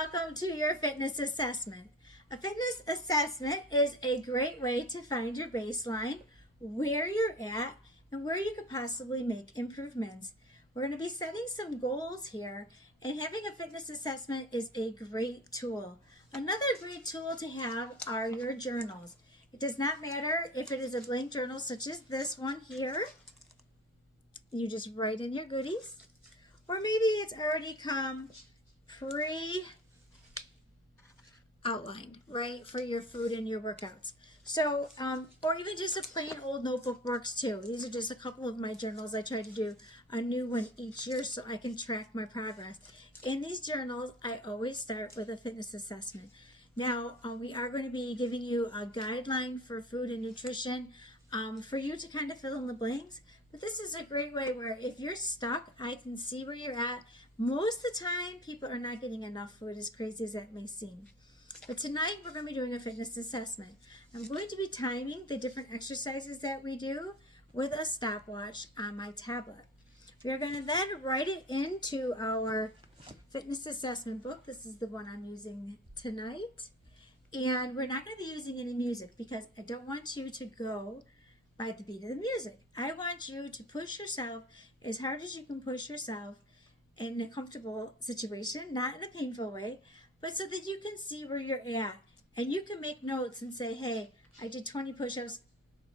welcome to your fitness assessment. A fitness assessment is a great way to find your baseline, where you're at, and where you could possibly make improvements. We're going to be setting some goals here, and having a fitness assessment is a great tool. Another great tool to have are your journals. It does not matter if it is a blank journal such as this one here. You just write in your goodies. Or maybe it's already come pre-outlined, right, for your food and your workouts. So, or even just a plain old notebook works too. These are just a couple of my journals. I try to do a new one each year so I can track my progress. In these journals, I always start with a fitness assessment. Now, we are going to be giving you a guideline for food and nutrition for you to kind of fill in the blanks. But this is a great way where if you're stuck, I can see where you're at. Most of the time, people are not getting enough food, as crazy as that may seem. But tonight, we're going to be doing a fitness assessment. I'm going to be timing the different exercises that we do with a stopwatch on my tablet. We are going to then write it into our fitness assessment book. This is the one I'm using tonight. And we're not going to be using any music because I don't want you to go by the beat of the music. I want you to push yourself as hard as you can push yourself in a comfortable situation, not in a painful way, but so that you can see where you're at. And you can make notes and say, hey, I did 20 push-ups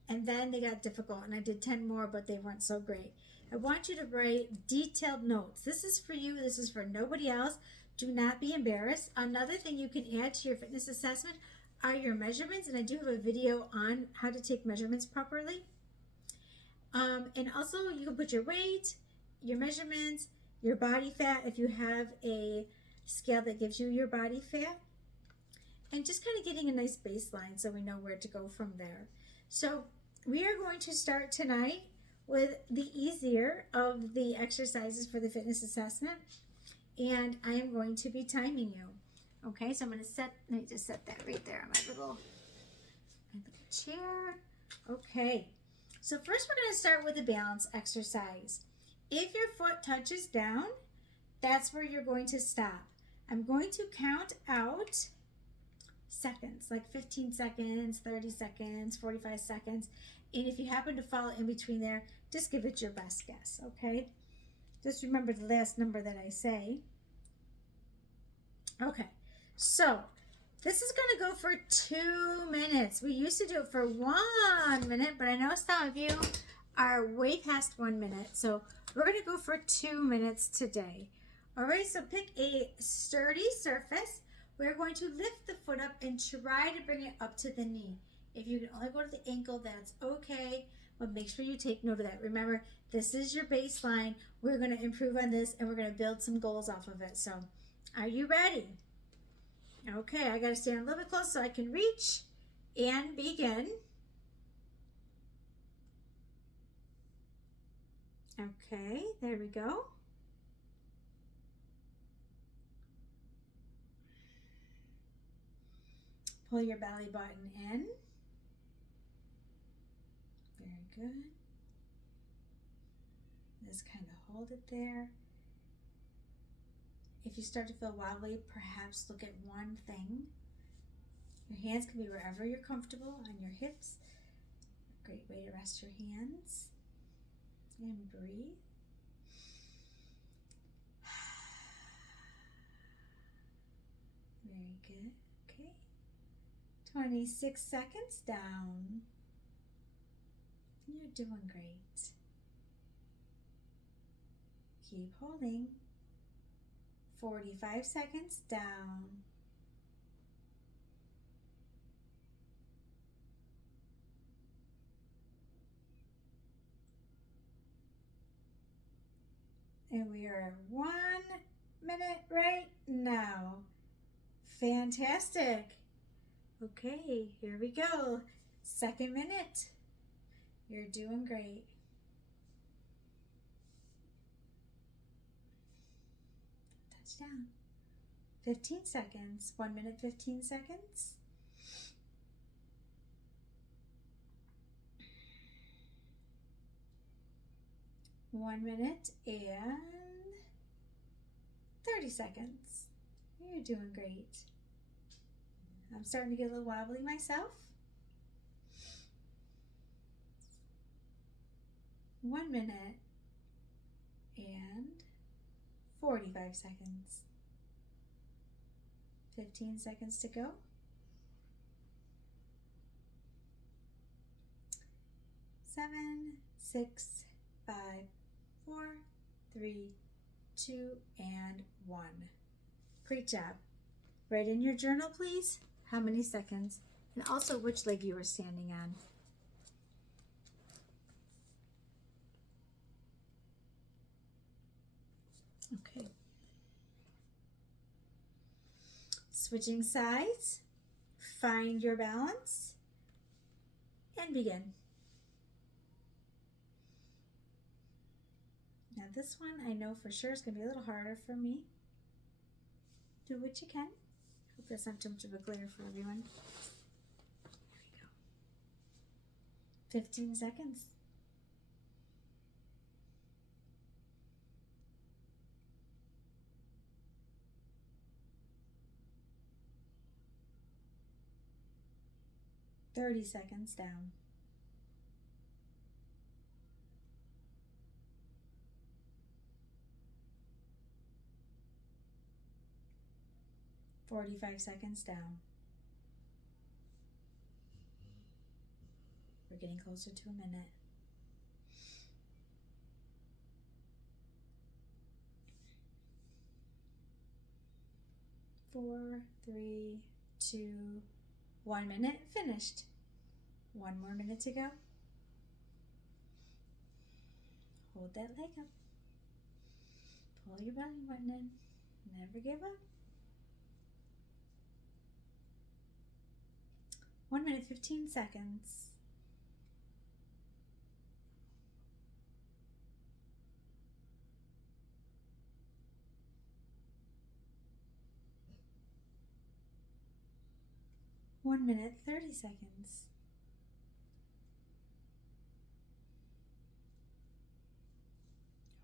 and then they got difficult and I did 10 more, but they weren't so great. I want you to write detailed notes. This is for you. This is for nobody else. Do not be embarrassed. Another thing you can add to your fitness assessment are your measurements, and I do have a video on how to take measurements properly. And also you can put your weight, your measurements, your body fat if you have a scale that gives you your body fat, and just kind of getting a nice baseline so we know where to go from there. So we are going to start tonight with the easier of the exercises for the fitness assessment, and I am going to be timing you. Okay, so I'm going to let me just set that right there on my little chair. Okay, so first we're going to start with a balance exercise. If your foot touches down, that's where you're going to stop. I'm going to count out seconds, like 15 seconds, 30 seconds, 45 seconds. And if you happen to fall in between there, just give it your best guess, okay? Just remember the last number that I say. Okay, so this is going to go for 2 minutes. We used to do it for 1 minute, but I know some of you are way past 1 minute. So we're going to go for 2 minutes today. All right, so pick a sturdy surface. We're going to lift the foot up and try to bring it up to the knee. If you can only go to the ankle, that's okay, but make sure you take note of that. Remember, this is your baseline. We're going to improve on this, and we're going to build some goals off of it. So are you ready? Okay, I got to stand a little bit close so I can reach and begin. Okay, there we go. Pull your belly button in. Very good. Just kind of hold it there. If you start to feel wobbly, perhaps look at one thing. Your hands can be wherever you're comfortable, on your hips. A great way to rest your hands. And breathe. Very good. Okay. 26 seconds down. You're doing great. Keep holding. 45 seconds down. And we are at 1 minute right now. Fantastic. Okay, here we go. Second minute. You're doing great. Touchdown. 15 seconds. 1 minute, 15 seconds. 1 minute and 30 seconds. You're doing great. I'm starting to get a little wobbly myself. 1 minute and 45 seconds. 15 seconds to go. 7, 6, 5, 4, 3, 2, and 1. Great job. Write in your journal, please, how many seconds, and also which leg you were standing on. Okay. Switching sides, find your balance, and begin. Now this one I know for sure is going to be a little harder for me. Do what you can. Hope that's not too much of a glare for everyone. Here we go. 15 seconds. "30 seconds down. 45 seconds down. We're getting closer to a minute. 4, 3, 2, 1 minute. Finished. 1 more minute to go. Hold that leg up. Pull your belly button in. Never give up. 1 minute, 15 seconds. One minute, 30 seconds.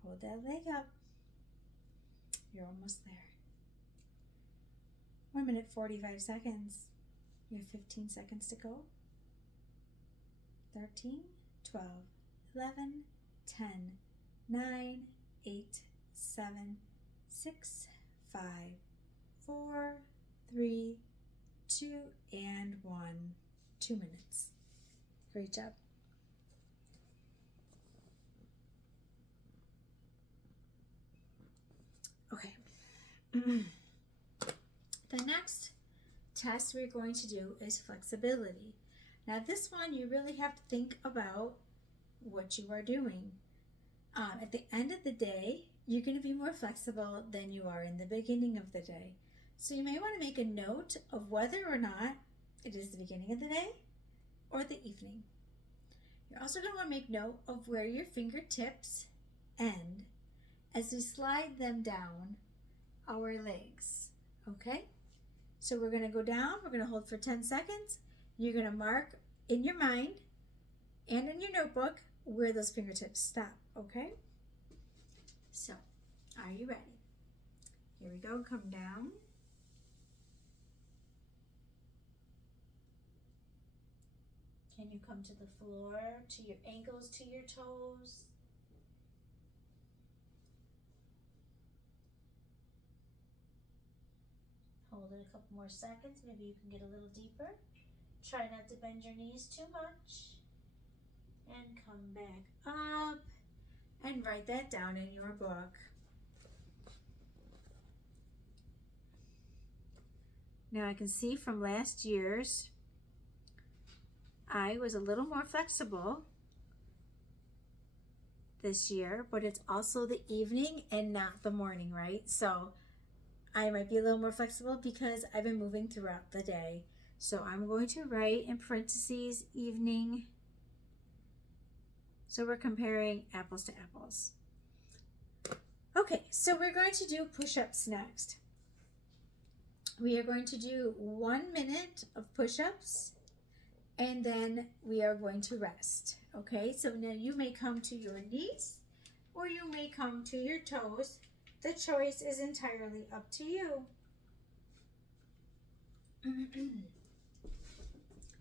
Hold that leg up. You're almost there. 1 minute, 45 seconds. You have 15 seconds to go. 13, 12, 11, 10, 9, 8, 7, 6, 5, 4, 3, 2, and 1. 2 minutes. Great job. Okay. The next test we're going to do is flexibility. Now this one you really have to think about what you are doing. At the end of the day, you're going to be more flexible than you are in the beginning of the day. So you may want to make a note of whether or not it is the beginning of the day or the evening. You're also going to want to make note of where your fingertips end as we slide them down our legs. Okay? So we're going to go down, we're going to hold for 10 seconds. You're going to mark in your mind and in your notebook where those fingertips stop, okay? So, are you ready? Here we go, come down. Can you come to the floor, to your ankles, to your toes? Hold it a couple more seconds. Maybe you can get a little deeper. Try not to bend your knees too much. And come back up. And write that down in your book. Now I can see from last year's, I was a little more flexible this year, but it's also the evening and not the morning, right? So I might be a little more flexible because I've been moving throughout the day. So I'm going to write in parentheses evening. So we're comparing apples to apples. Okay, so we're going to do push-ups next. We are going to do 1 minute of push-ups and then we are going to rest. Okay, so now you may come to your knees or you may come to your toes. The choice is entirely up to you.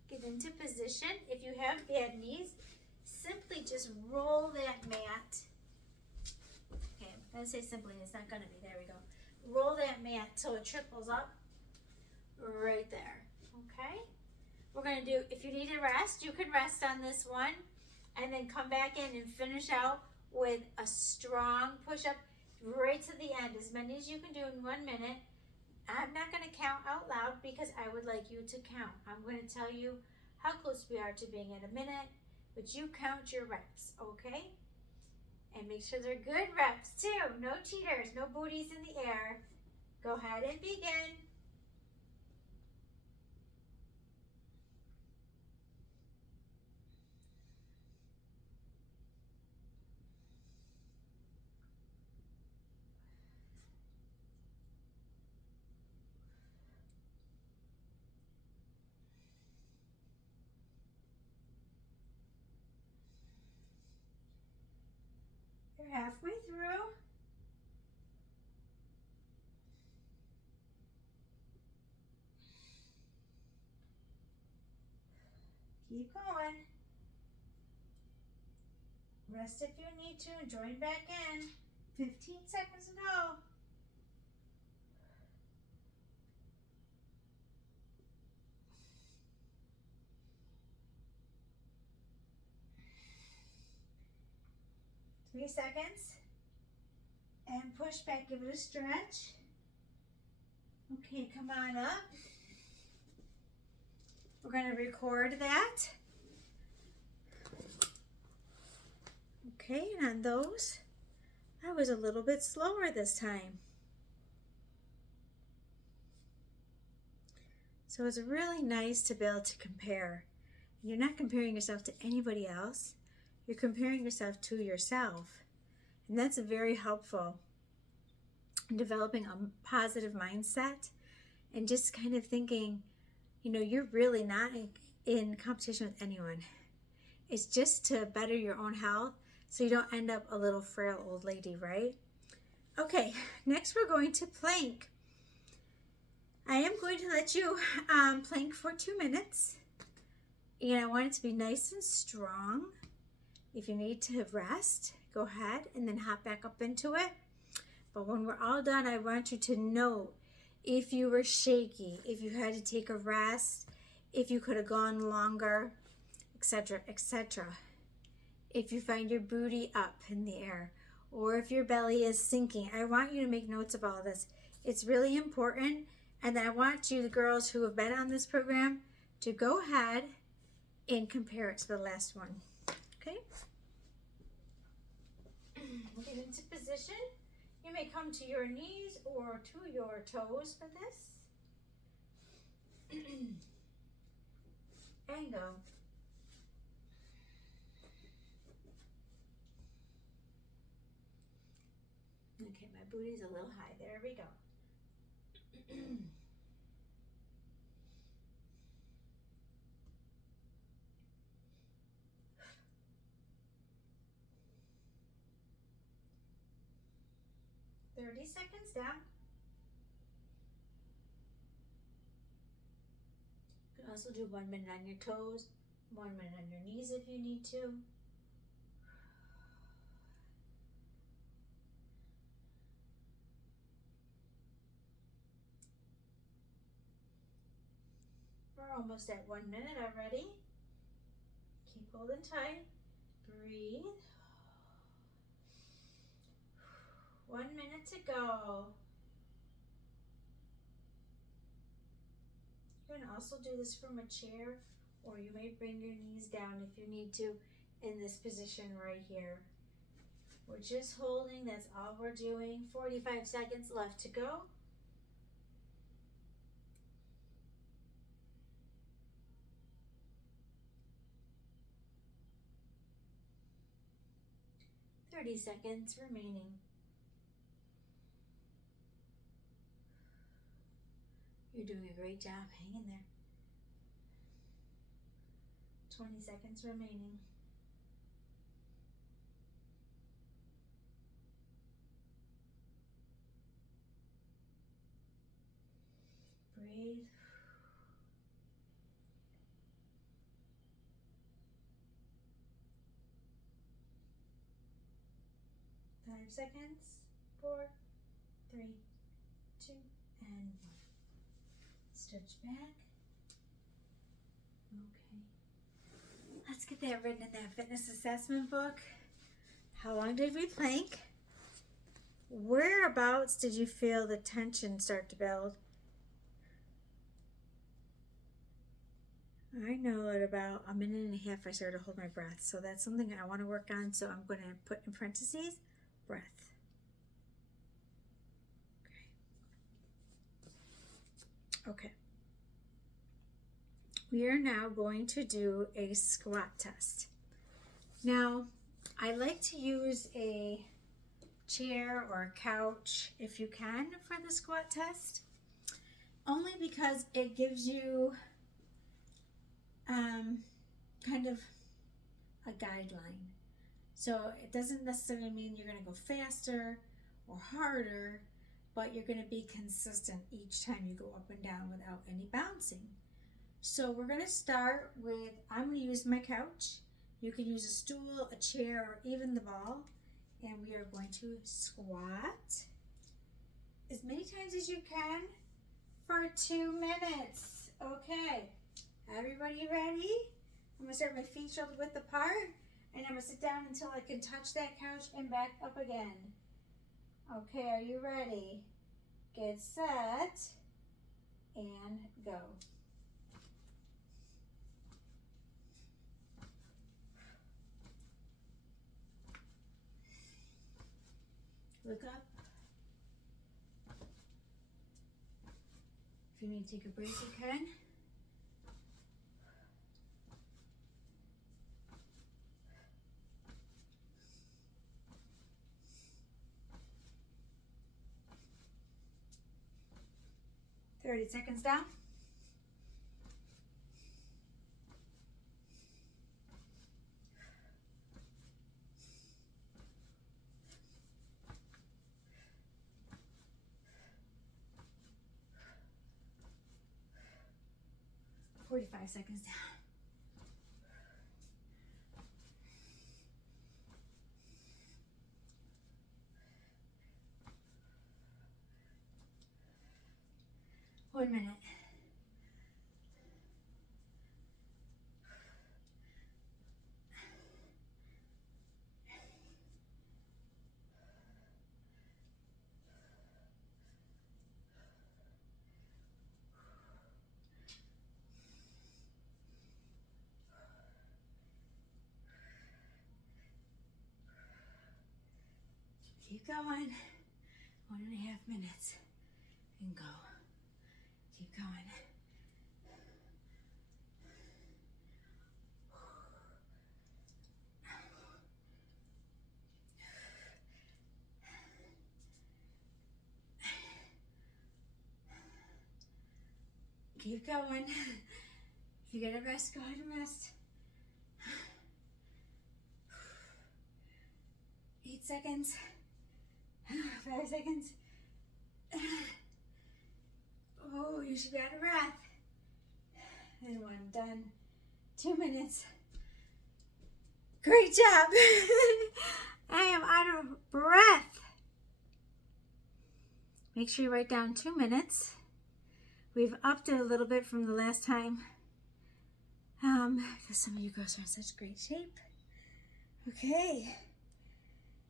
Get into position. If you have bad knees, simply just roll that mat. Okay, I'm going to say simply, it's not going to be. There we go. Roll that mat till it triples up right there. Okay? We're going to do, if you need a rest, you can rest on this one and then come back in and finish out with a strong push-up right to the end, as many as you can do in 1 minute. I'm not going to count out loud because I would like you to count. I'm going to tell you how close we are to being at a minute, but you count your reps, okay? And make sure they're good reps too. No cheaters, no booties in the air. Go ahead and begin. You're halfway through. Keep going. Rest if you need to and join back in. 15 seconds to go. Three seconds. And push back, give it a stretch. Okay, come on up. We're going to record that. Okay, and on those, I was a little bit slower this time. So it's really nice to be able to compare. You're not comparing yourself to anybody else. You're comparing yourself to yourself. And that's very helpful in developing a positive mindset and just kind of thinking, you know, you're really not in competition with anyone. It's just to better your own health so you don't end up a little frail old lady, right? Okay, next we're going to plank. I am going to let you plank for 2 minutes. And I want it to be nice and strong. If you need to rest, go ahead and then hop back up into it. But when we're all done, I want you to note if you were shaky, if you had to take a rest, if you could have gone longer, etc., etc. If you find your booty up in the air, or if your belly is sinking, I want you to make notes of all this. It's really important, and I want you, the girls who have been on this program, to go ahead and compare it to the last one. Okay? Get into position. You may come to your knees or to your toes for this. And go. Okay, my booty's a little high. There we go. 30 seconds down. You can also do 1 minute on your toes, 1 minute on your knees if you need to. We're almost at 1 minute already. Keep holding tight. Breathe. 1 minute to go. You can also do this from a chair, or you may bring your knees down if you need to in this position right here. We're just holding, that's all we're doing. 45 seconds left to go. Thirty seconds remaining. You're doing a great job. Hang in there. 20 seconds remaining. Breathe. seconds. 4, 3, 2, and 1. Stretch back. Okay. Let's get that written in that fitness assessment book. How long did we plank? Whereabouts did you feel the tension start to build? I know at about a minute and a half I started to hold my breath. So that's something I want to work on. So I'm going to put in parentheses, breath. Okay. We are now going to do a squat test. Now, I like to use a chair or a couch if you can for the squat test, only because it gives you kind of a guideline. So it doesn't necessarily mean you're going to go faster or harder, but you're going to be consistent each time you go up and down without any bouncing. So we're going to start with, I'm going to use my couch. You can use a stool, a chair, or even the ball. And we are going to squat as many times as you can for 2 minutes. Okay, everybody ready? I'm going to start my feet shoulder width apart, and I'm going to sit down until I can touch that couch and back up again. Okay, are you ready? Get set, and go. Look up. If you need to take a break, you can. "30 seconds down. "45 seconds down. "1 minute. Keep going. 1.5 minutes. And go. Keep going. Keep going. If you gotta rest, go ahead and rest. 8 seconds. 5 seconds. Oh, you should be out of breath. And 1, done. 2 minutes. Great job. I am out of breath. Make sure you write down 2 minutes. We've upped it a little bit from the last time because some of you girls are in such great shape. Okay.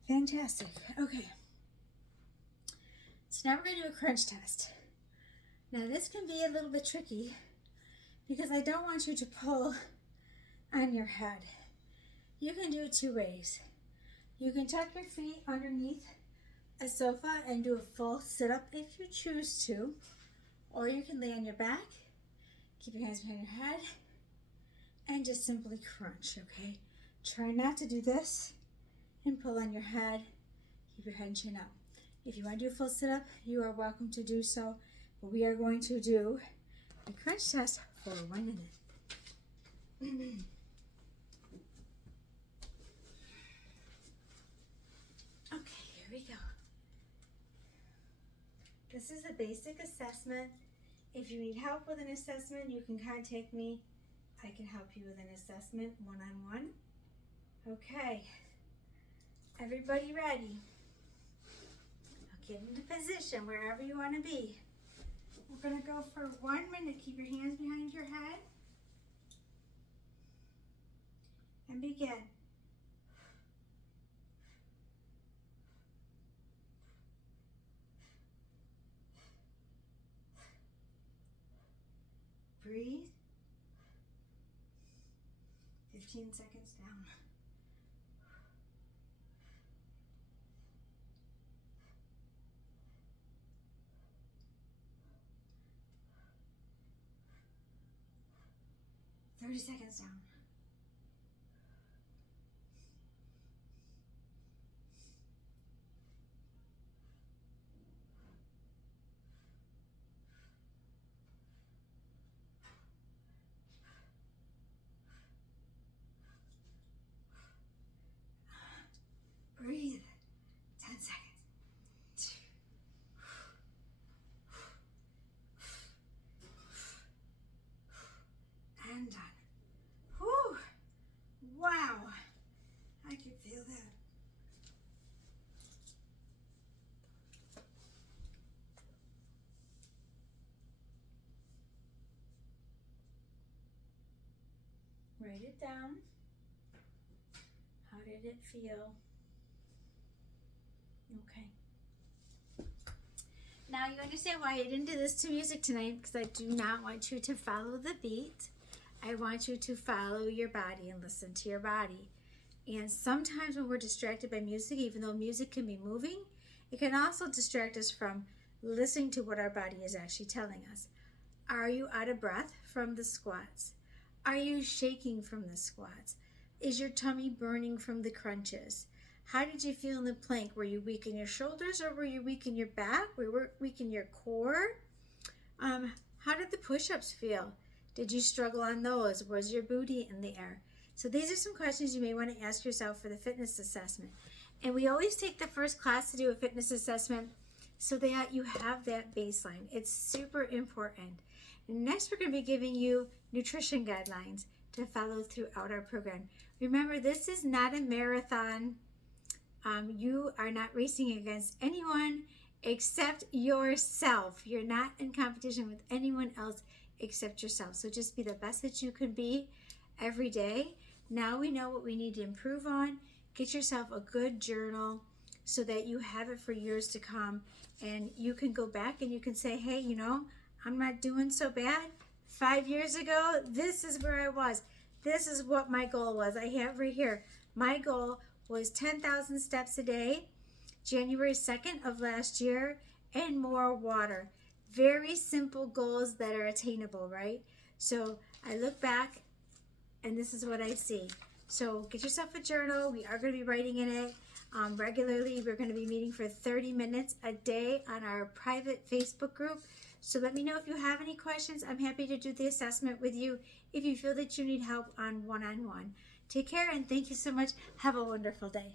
Fantastic. Okay. So now we're going to do a crunch test. Now this can be a little bit tricky because I don't want you to pull on your head. You can do it 2 ways. You can tuck your feet underneath a sofa and do a full sit-up if you choose to, or you can lay on your back, keep your hands behind your head, and just simply crunch, okay? Try not to do this and pull on your head. Keep your head and chin up. If you want to do a full sit-up, you are welcome to do so, but we are going to do a crunch test for 1 minute. Okay, here we go. This is a basic assessment. If you need help with an assessment, you can contact me. I can help you with an assessment one-on-one. Okay, everybody ready? Get into position wherever you want to be. We're going to go for 1 minute. Keep your hands behind your head. And begin. Breathe. 15 seconds down. Thirty seconds down. Breathe. 10 seconds. And done. Whew. Wow. I can feel that. Write it down. How did it feel? Okay. Now you understand why I didn't do this to music tonight, because I do not want you to follow the beat. I want you to follow your body and listen to your body. And sometimes when we're distracted by music, even though music can be moving, it can also distract us from listening to what our body is actually telling us. Are you out of breath from the squats? Are you shaking from the squats? Is your tummy burning from the crunches? How did you feel in the plank? Were you weak in your shoulders, or were you weak in your back? Were you weak in your core? How did the push-ups feel? Did you struggle on those? Was your booty in the air? So these are some questions you may want to ask yourself for the fitness assessment. And we always take the first class to do a fitness assessment so that you have that baseline. It's super important. And next, we're going to be giving you nutrition guidelines to follow throughout our program. Remember, this is not a marathon. You are not racing against anyone except yourself. You're not in competition with anyone else except yourself. So just be the best that you can be every day. Now we know what we need to improve on. Get yourself a good journal so that you have it for years to come. And you can go back and you can say, hey, you know, I'm not doing so bad. 5 years ago, this is where I was. This is what my goal was. I have right here. My goal was 10,000 steps a day, January 2nd of last year, and more water. Very simple goals that are attainable, right? So I look back and this is what I see. So get yourself a journal. We are going to be writing in it regularly. We're going to be meeting for 30 minutes a day on our private Facebook group. So let me know if you have any questions. I'm happy to do the assessment with you if you feel that you need help on one-on-one. Take care and thank you so much. Have a wonderful day.